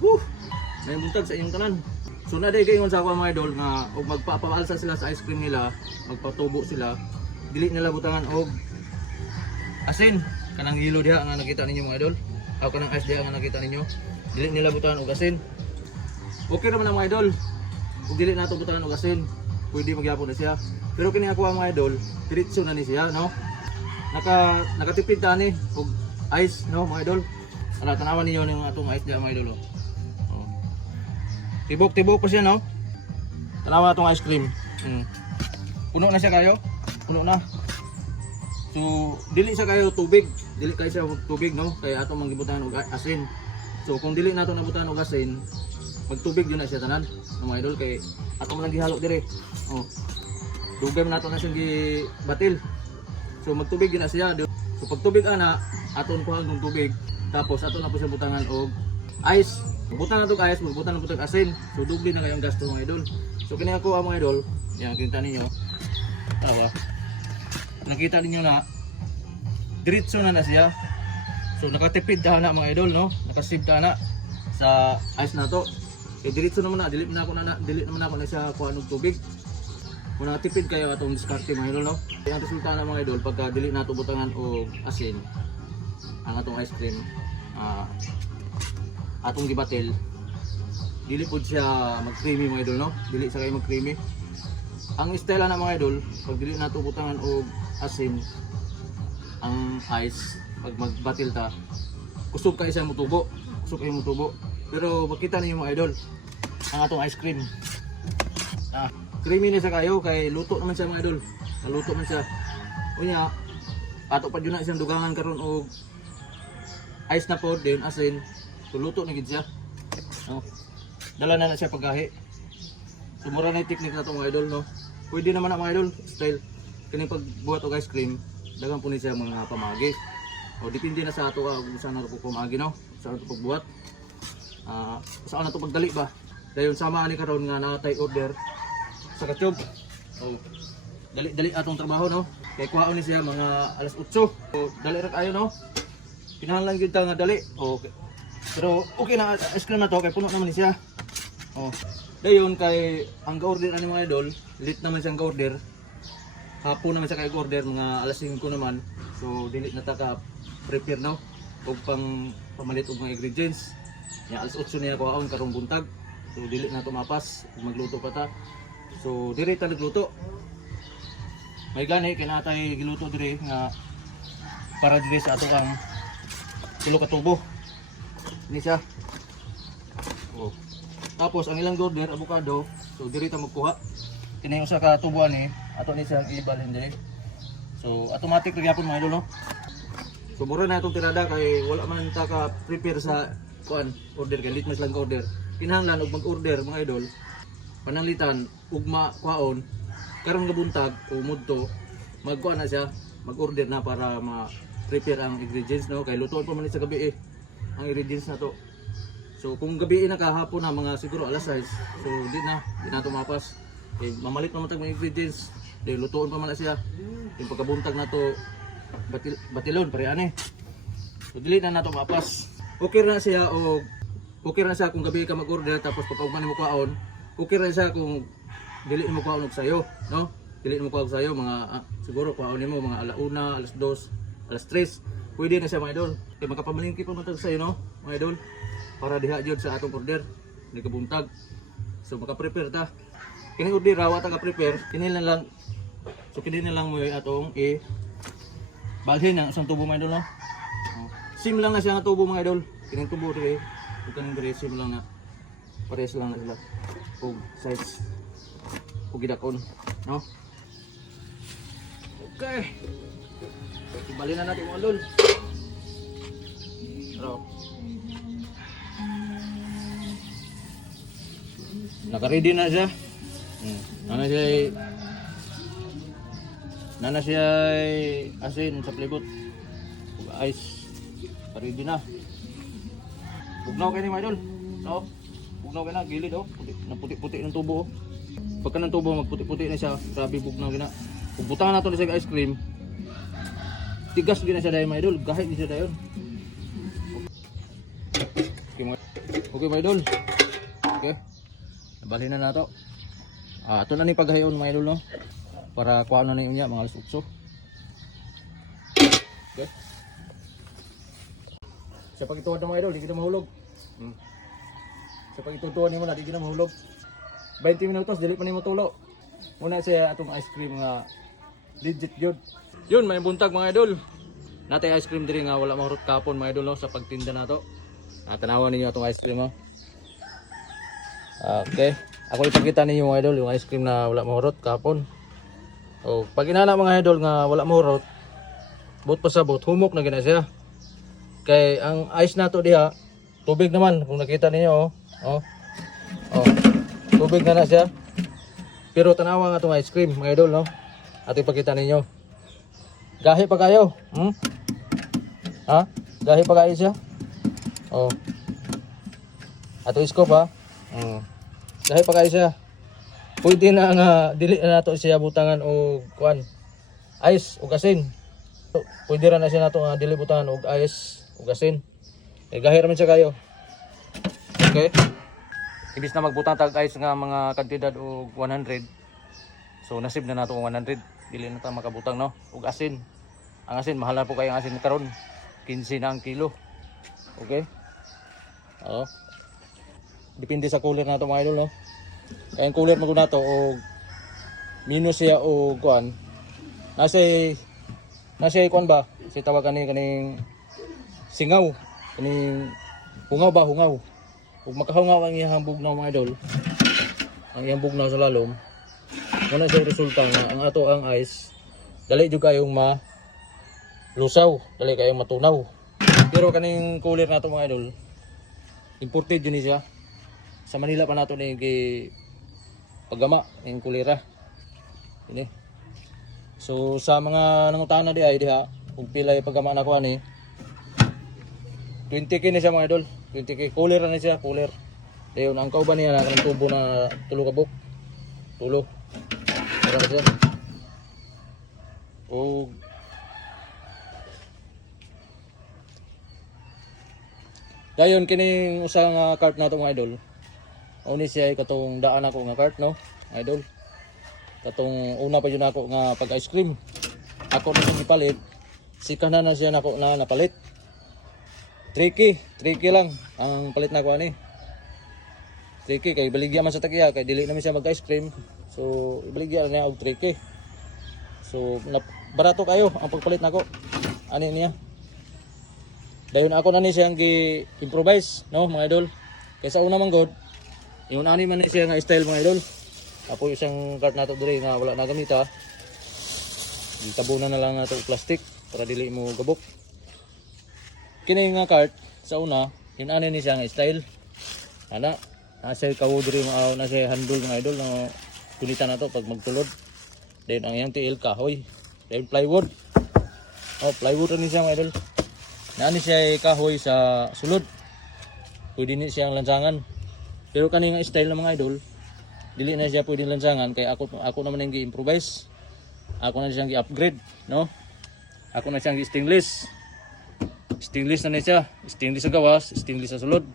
Woo! May buntag sa inyong tanan. So na day kaingon sa ako mga idol nga og magpapaalsa sila sa ice cream nila, magpatubo sila, dili nila butangan og asin. Kanang yelo diha nga nakita ninyo mga idol. Aw kanang ice diha nga nakita ninyo. Dili nila butangan og asin. Okay naman ang mga idol. Kung dili nato butangan og asin, pwede magyapon na siya. Pero kini ako mga idol, diretso na ni siya, no? Nakatipid ta ni og ice, no mga idol. Ara tanawan ninyo yung atong ice diha mga idol. Oh. Tibok-tibok pa siya, no? Tanawa atong ice cream. Puno na siya kayo? Puno na. So, dili siya kayo tubig. Dili kayo siya tubig, no? Kaya atong manggibutahan og asin. So, kung dili nato nabutahan og asin, magtubig yun na siya tanan, mga idol. Kay atong lang gihalo dire. Oh. Dugay man nato na siyang gibatil. So, magtubig yun na siya. So, pag tubig ana, aton kuhaan ng tubig. Tapos aton na po siya butangan og ice. Butan na itong ice, magbutan na po itong asin. So dubli na kayong gasto mga idol. So kini ako mga idol. Yan, kita ninyo. Tawa. Nakita ninyo na diretso na siya. So nakatipid na mga idol, no? Nakasave na sa ice na to. Eh diretso naman na, dili naman ako na siya kuha ng tubig. Kung nakatipid kayo atong diskarte mga idol, no? Ang resulta na mga idol, pagka dili na ito butangan o asin, ang atong ice cream, atong gibatil, dili pud siya mag-creamy mga idol, no? Dili siya kayo mag-creamy. Ang style na mga idol, pag dili nato butangan og asin ang ice, pag magbatil ta, kusog kayo siya mutubo. Kusog kayo mutubo. Pero makita niyo mga idol, ang atong ice cream, creamy na siya kayo kay luto naman siya mga idol. Naluto man siya. Unya, ato pa jud na siyang dugangan karon og ice na pod din asin. So luto na gid siya. No. Dala na siya paggahi. So mura na yung technique na to mga idol, no. Pwede naman na mga idol style kini pagbuhat og ice cream, dagan po ni siya mga pamagi. O depende na sa ato kung saan na ko pamagi, no. Saan to pagbuhat. Saan na to pagdali ba? Dayon sama ani karon nga natay order sa Katyog. O dali atong trabaho, no. Kay kuhaon ni siya mga alas 8. So dali ra kayo, no. Kinahanglan gyud ta nga dali. Okay. Pero okay na ice cream na to kay puno naman ni siya. Oh. Dayon kay ang ga-order ani mga idol, late naman siyang ga-order. Hapon naman siya kay order mga alas 5 naman. So dili na ta ka prepare, no. Og pamalit og mga ingredients. Ya alas 8 niya kuhaon karong buntag. So dili na to mapas magluto pa ta. So dire ta nagluto. May gani kinatay giluto dire nga para dire sa ato ang tulo ka tubo. Ini siya. Oh. Tapos ang ilang order avocado, so diri ta magkuha. Kini yung usa ka tubuan ni, ato ni siya ibalhin diri. So automatic ra gyapon mga idol, no. So mura na itong tirada kay wala man ta ka prepare sa kuan order kay late mas lang ka order. Kinahanglan og mag-order mga idol. Pananglitan ugma kuhaon karon nga buntag o mudto magkuha na siya, mag-order na para ma-prepare ang ingredients, no. Kay lutuon pa man sa gabi ang ingredients na to. So kung gabi na kahapon na mga siguro alas 6, so di na to mapas. Eh, mamalit naman tag mga ingredients. Di lutuon pa man na siya. Yung pagkabuntag na to batilon pare ani. So dili na nato mapas. Okay na siya o okay na siya kung gabi ka mag-order tapos pagkaugman mo kuhaon. Okay na siya kung dili mo kuhaon og sayo, no? Dili mo kuhaon og sayo mga siguro kuhaon nimo mga alauna, alas 2, alas 3. Pwede na siya mga idol. Kaya makapamalingki pa matag sa'yo, no mga idol. Para diha jud sa atong order. Hindi kabuntag. So maka-prepare ta. Kini order rawa ta ka-prepare. Kini lang. So kini na lang mo atong balhin ang isang tubo mga idol, no. Sim lang na siya nga tubo mga idol. Kini tubo dire. Kaning dire sim lang na. Pares lang na sila. Og size. Og gidakon, no. Okay. Ibalhin na natin mga idol. Pero naka-ready na siya. Nana siya asin sa plebot. Ice. Ready na. Bugnaw kayo ni mga idol. No? Bugnaw kayo na. Gilid, oh. Puti-puti ng tubo, oh. Pagka ng tubo, magputi-puti na siya. Grabe bugnaw kayo na. Kung butangan nato na siya ice cream, tigas din na siya dahil mga idol. Gahit din siya dahil. Okay mga idol. Okay. Nabali na nato. Ito na ni paghayon mga idol no. Para kuha na niya mga alas 8. Okay. Sa pagituan ng mga idol, di kita mahulog. Sa pagitutuan nimo na di kita mahulog. 20 minutos dili pa nimo tulo. Muna siya atong ice cream nga legit gyud. Yun, may buntag mga idol. Natay ice cream diri nga wala mahurot kapon mga idol no sa pagtinda nato. Tanawan ninyo atong ice cream mo. Okay. Ako ipakita ninyo mga idol yung ice cream na wala mahurot kapon. O pag inana mga idol nga wala mahurot, bot pa sa bot, humok na gina siya. Kay ang ice nato diha, tubig naman kung nakita ninyo oh. Oh. Tubig na siya. Pero tanawa nga atong ice cream mga idol no. Ato ipakita ninyo. Gahi pa kayo. Ha? Gahi pa kayo siya. Oh. Ato scoop ha. Gahi pa kayo siya. Pwede na nga dili na nato siya butangan og kuan. Ice ug asin. Pwede ra na siya nato nga dili butangan og ice ug asin. Gahi ra man siya kayo. Okay. Ibis na magbutang tag ice nga mga kantidad og 100. So nasib na nato ang 100. Dili na ta makabutang no ug asin. Ang asin mahal na po kay ang asin karon. 15 na ang kilo. Okay? Oo. Depende sa cooler nato mga idol no. Kaya ang cooler magud nato og minus siya og kuan. Nasa kuan ba? Si tawag kaning singaw. Kaning hungaw ba hungaw. Ug makahungaw ang iyang bugnaw mga idol. Ang iyang bugnaw sa lalom. Muna siya resulta nga ang ato ang ice dali jud kayong lusaw, dali kayong matunaw. Pero kaning cooler nato mga idol, imported yun siya. Sa Manila pa nato ni paggama ng kulera. Ini. So sa mga nangutana di ay diha, kung pila yung paggama na ko ani, 20k na siya mga idol. 20k cooler na siya, cooler. Dayon ang kauban niya na kanang tubo na tulo ka buk. Tulo. Para siya. O dayon kining usa nga cart nato mga idol. Uni siya katong daan ako nga cart no, idol. Katong una pa yun ako nga pag ice cream. Ako na siyang ipalit. Si kanan na siya nako na napalit. Tricky lang ang palit na ko ani. Tricky kay baligya man sa tagiya kay dili naman siya mag ice cream. So ibaligya niya og tricky. So barato kayo ang pagpalit nako. Ani niya. Dayon ako na ni siyang gi-improvise no mga idol. Kaysa una man god, yung ani man ni siya nga style mga idol. Apo isang cart nato diri nga wala na gamita. Gitabunan na lang nato plastic para dili mo gabok. Kini nga cart sa una, yung ani ni siya nga style. Ana, nasa kawo diri nga na siya handle mga idol nga kunita nato pag magtulod. Dayon ang iyang tiil kahoy. Dayon plywood. Oh, plywood ni siya mga idol. Naani siya kahoy sa sulod. Pwede ni siyang lansangan. Pero kani nga style ng mga idol, dili na siya pwedeng lansangan kay ako naman ang gi-improvise. Ako na siyang gi-upgrade, no? Ako na siyang gi-stainless. Stainless na ni siya. Stainless sa gawas, stainless sa sulod.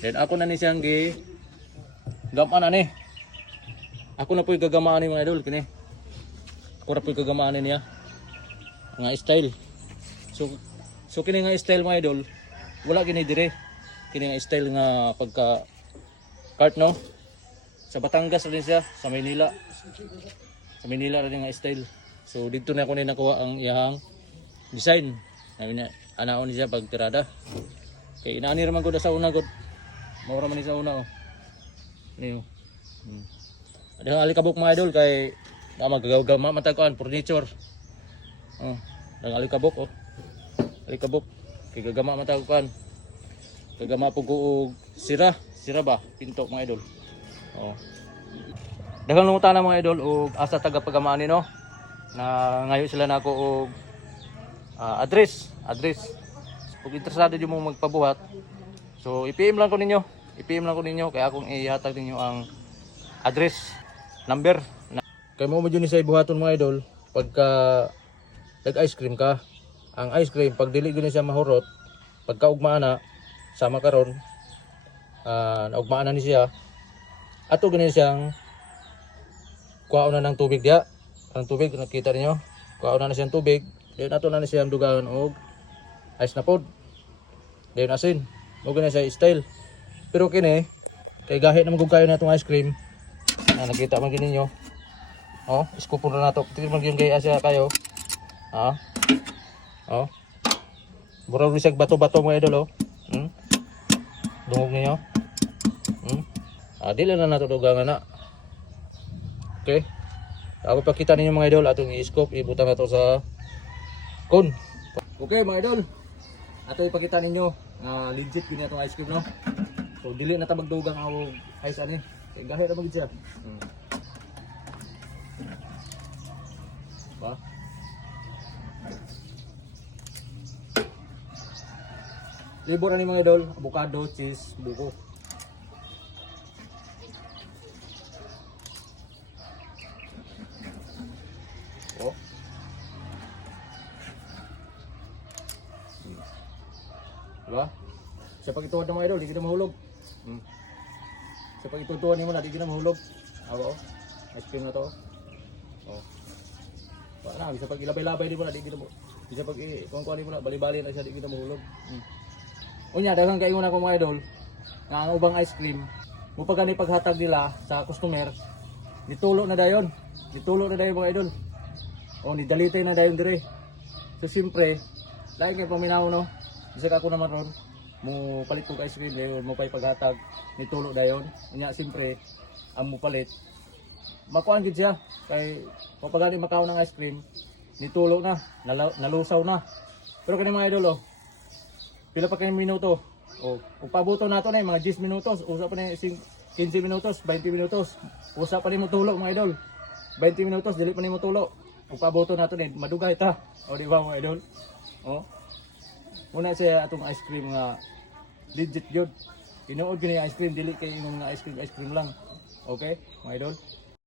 Then ako na ni siyang gamaan ani. Ako na po'y gagamaan ni mga idol kini. Ako na po'y gagamaan niya. Nga style. So kini nga style mga idol, wala gini dire. Kini nga style nga pagka cart no. Sa Batangas rin siya, sa Maynila. Sa Maynila rin nga style. So dito na ako ni nakuha ang iyang design. Anaon niya pag tirada. Kay inaani ra man gud sa una gud. Mao ra man ni sa una oh. Niyo. Ada alikabok mga idol kay magagama matakuan furniture. Oh, dang alikabok oh. Alikabok kay gagama matakuan. Gagama pug og sira ba pinto mga idol. Oh. Daghang nungutana mga idol og asa taga pagamaan ni no. Na ngayo sila nako og address. Kung interesado yung mong magpabuhat, so i-PM lang ko ninyo kaya akong ihatag ninyo ang address, number. Kaya mo dyan sa ibuhaton mga idol, pagka nag-ice cream ka, ang ice cream, pag dili gano'n siya mahurot, pagka ugmaan na, sama karon naugmaan na ni siya. Ato ganun siyang kuhaon na ng tubig diya. Ang tubig nakita niyo. Kuhaon na siyang tubig. Then ato na siyang dugangan og ice na pod. Then asin. Mo ganun siya style. Pero kini kay gahi naman kung kayo na itong ice cream. Nakita man gini nyo. Oh, iskupon na nato. Tingnan man yung gaya siya kayo. Ha? Oh. Mura rin siya bato-bato mga idol, oh. Dungog ninyo. Dili na nato dugangan na. Okay. Ako pakita ninyo mga idol atong i-scoop, ibutang nato sa kon. Okay mga idol. Ato ipakita ninyo nga legit gini atong ice cream, no. So dili na ta magdugang ang ice ani. Kay gahi ra magid siya. Ba? Libor ni mga idol, avocado, cheese, buko. Oh. Diba? Sa pagituan ng mga idol, di kita mahulog. Sa pagituan ni mo na, di kita mahulog. Awa, oh. Ice cream na to. Oh. Wala na, bisa pag ilabay-labay di mo na, di kita mo. Bisa pag kuha mo na, bali-bali na siya, di kita mahulog. Unya, daghang kaingon ako mga idol, nga ang ubang ice cream, mupag gani paghatag nila sa customer, nitulo na dayon. Nitulo na dayon mga idol. O, nidalitay na dayon dire. So, siyempre, lahat kayo paminaw, no? Isa ka ako naman ron, mo palit kong ice cream, dayon, mo pa'y paghatag, nitulo dayon. Unya, siyempre, ang mo palit, makuhaan gid siya. Kay, kapag gani makaw ng ice cream, nitulo na, nalusaw na. Pero kani mga idol, oh, pila pa kayong minuto. O, kung pabuto nato na mga 10 minutos, usa pa na 15 minutos, 20 minutos. Usa pa ni mo tulo mga idol. 20 minutos dili pa ni mo tulo. Kung pabuto nato na madugay ta. O di ba mga idol? O. Una siya atong ice cream nga legit gyud. Tinuod gini ice cream dili kay imong ice cream lang. Okay, mga idol?